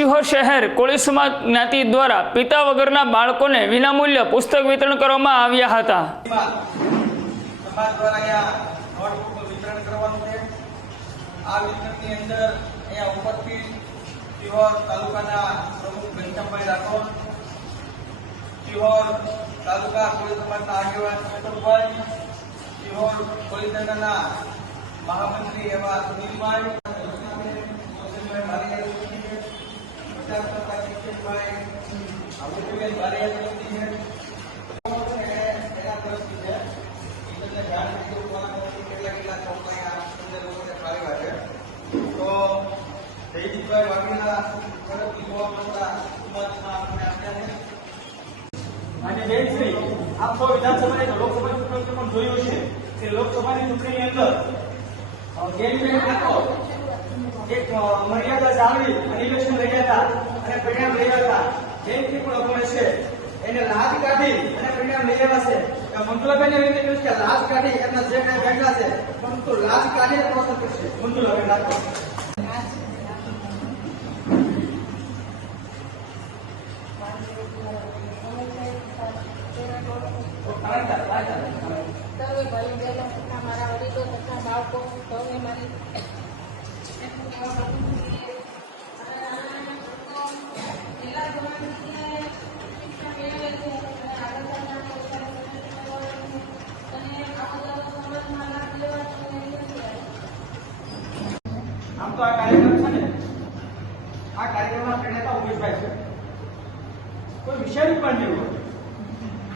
શિહોર શહેર કોળી સમાજ જ્ઞાતિ દ્વારા પિતા વગરના બાળકોને વિનામૂલ્ય પુસ્તક વિતરણ કરવામાં આવ્યા હતા. મહામંત્રી એવા સુનિલભાઈ અને બેનશ્રી આપ સૌ વિધાનસભાની લોકસભાની ચૂંટણી પણ જોયું છે કે લોકસભાની ચૂંટણીની અંદર એક મર્યાદા જાળવી અને ઇલેક્શન લડ્યા હતા અને પરિણામ લઈ હતા. જયશ્રી પણ અપણે છે એને લાજ કાઢી અને પરિણામ લઈ આવ્યા છે. મંતુલાબેન એવી રીતે કે લાજ કાઢી, એમના જે કાંઈ બેઠા છે પરંતુ લાજ કાઢીને પ્રોસેસ કરશે. મંતુલાબેન રાઠોડ સર્વે મારા વડીલો આમ તો આ કાર્યક્રમ છે ને, આ કાર્યક્રમના પ્રેરણા ઉમેશભાઈ છે. કોઈ વિષય પણ નહીં હોય.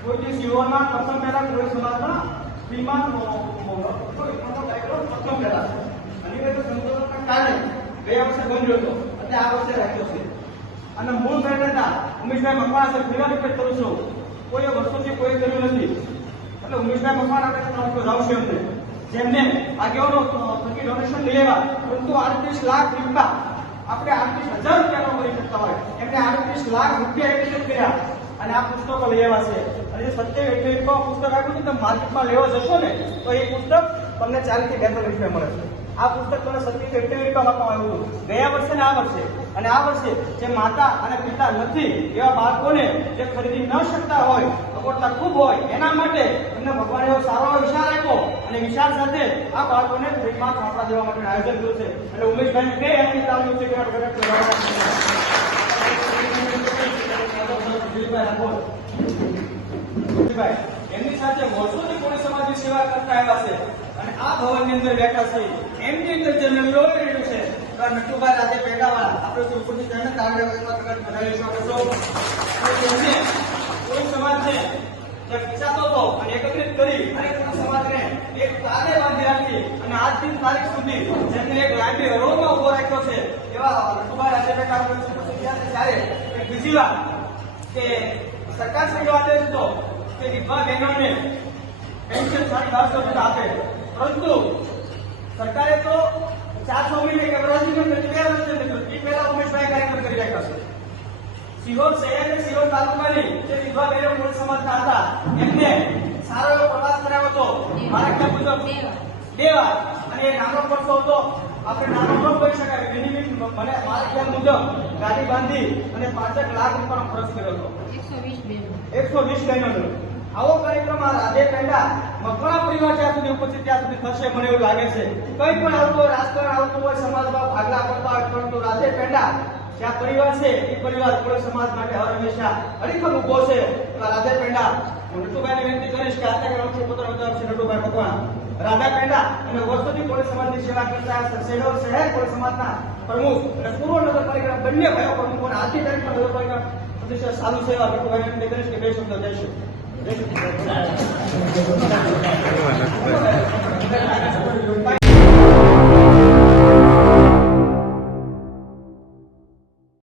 કોઈ દિવસ યુવાનમાં પ્રથમ પહેલા કોઈ સમાજમાં કોઈ મોટો કાર્યક્રમ પ્રથમ પહેલા અનિવાર્ય સંશોધનના કારણે ગયા વર્ષે બન્યો હતો. અને આ વર્ષે રાખ્યો છે. અને મૂળ પ્રેરણા ઉમેશભાઈ મકવાણા છે ફરીવાર રિપીટ કરું છું. કોઈ વર્ષોથી કોઈ કર્યું નથી. એટલે ઉમેશભાઈ મકવાણા આપણે રાવશે અમને? જેમને આગેવાનો થકી ડોનેશન લેવા, પરંતુ આડત્રીસ લાખ રૂપિયા આપણે આડત્રીસ હજાર રૂપિયાનો કરી શકતા હોય. એમને આડત્રીસ લાખ રૂપિયા એકત્રિત કર્યા. અને આ પુસ્તકો લઈ છે. અને જે સત્ય એટલે પુસ્તક આપ્યું છે તમે માર્કેટમાં લેવા જશો ને, તો એ પુસ્તક તમને ચારથી બે ત્રણ રૂપિયા મળે છે. આ પુસ્તક તમને અઠ્યાવીસ રૂપિયા આપવામાં આવ્યું ગયા વર્ષે આ વર્ષે. અને આ વર્ષે જે માતા અને પિતા નથી એવા બાળકોને જે ખરીદી ન શકતા હોય અગવડતા ખૂબ હોય, એના માટે એમને ભગવાને એવો સારો વિચાર આપ્યો. અને વિચાર સાથે આ બાળકોને ફ્રીમાં થાપડા દેવા માટે આયોજન કર્યું છે. એટલે ઉમેશભાઈને બે એમની તાલીમ છે કે આપણે ભાઈ એમની સાથે વર્ષોથી કોળી સમાજની સેવા કરતા આવ્યા છે અને આ ભવનની અંદર બેઠા છે. એમની અંદર જે નવીરો રહ્યું છે. નટુભાઈ રાધે પેટાવાળા આપણે જે ઉપરથી જઈને તારણે પ્રગટ બનાવી શકો છો અને સમાજને જે વિચારતો હતો અને એકત્રિત કરી અને સમાજને એક તારે બાંધી રાખી અને આજ તારીખ સુધી જેમને એક લાંબી હરોળમાં ઊભો રાખ્યો છે એવા નટુભાઈ આજે પેટા આપણે ઉપસ્થિત થયા છે? ત્યારે બીજી વાત કે સરકાર શ્રી એ હતો કે વિધવા બહેનોને પેન્શન સાડી બારસો રૂપિયા આપે પરંતુ સરકારે તો ચારસો મહિને કે વર્ષની અંદર બે વર્ષે લીધું એ પહેલા ઉમેશભાઈ કાર્યક્રમ કરી રાખ્યા છે. સિહોર શહેર અને સિહોર તાલુકાની જે વિધવા બહેનો મૂળ સમાજના હતા, એમને સારો એવો પ્રવાસ કરાવ્યો હતો. મારા ખ્યાલ મુજબ બે વાર. અને નાનો પડતો હતો આપણે નાનો ન કહી શકાય મિનિમમ મને મારા મુજબ ગાડી બાંધી અને પાંચેક લાખ રૂપિયાનો ખર્ચ કર્યો હતો. એકસો વીસ બેન. એકસો વીસ બહેનોનો આવો કાર્યક્રમ આ રાધે પહેલા મકવાણા પરિવાર જ્યાં સુધી ઉપસ્થિત ત્યાં સુધી થશે મને એવું લાગે છે. કંઈ પણ આવતું હોય રાજકારણ આવતું હોય સમાજમાં ભાગલા પડતા પરંતુ રાધે પહેલા જ્યાં પરિવાર છે એ પરિવાર કોઈ સમાજ માટે હર હંમેશા અડીખમ ઊભો છે. તો આ રાધે પહેલા હું નટુભાઈને વિનંતી કરીશ કે આજના ગ્રાઉન્ડ પોતાનો વધારે છે નટુભાઈ મકવાણા. રાધા પેંડા અને વર્ષોથી કોળી સમાજની સેવા કરતા શહેર શહેર કોળી સમાજના પ્રમુખ અને પૂર્વ નગરપાલિકાના બંને ભાઈઓ પ્રમુખો અને આજની તારીખમાં નગરપાલિકા સદસ્ય સાધુ સેવા ભીખુભાઈ કરીશ કે બે શબ્દ જઈશું.